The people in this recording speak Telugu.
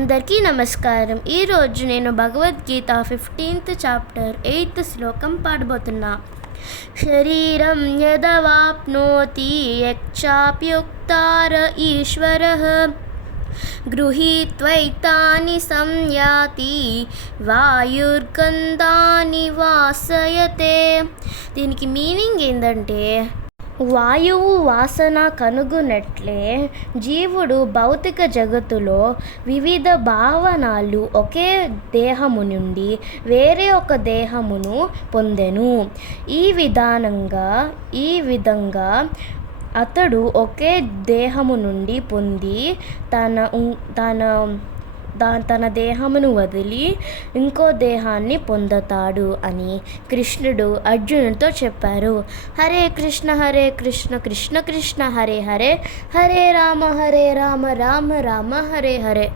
అందరికీ నమస్కారం. ఈరోజు నేను భగవద్గీత 15th చాప్టర్ 8th శ్లోకం పాడబోతున్నా. శరీరం యదవాప్నోతి యచ్చాప్యుక్తార ఈశ్వరః గృహీత్వైతాని సంయాతి వాయుర్గంధాని వాసయతే. దీనికి మీనింగ్ ఏంటంటే, వాయువు వాసన కనుగొన్నట్లే జీవుడు భౌతిక జగత్తులో వివిధ భావనలు ఒకే దేహము నుండి వేరే ఒక దేహమును పొందెను. ఈ విధంగా అతడు ఒకే దేహము నుండి పొంది తన దేహమును వదిలి ఇంకో దేహాన్ని పొందుతాడు అని కృష్ణుడు అర్జునుడితో చెప్పారు. హరే కృష్ణ కృష్ణ కృష్ణ హరే హరే, హరే రామ రామ రామ హరే హరే.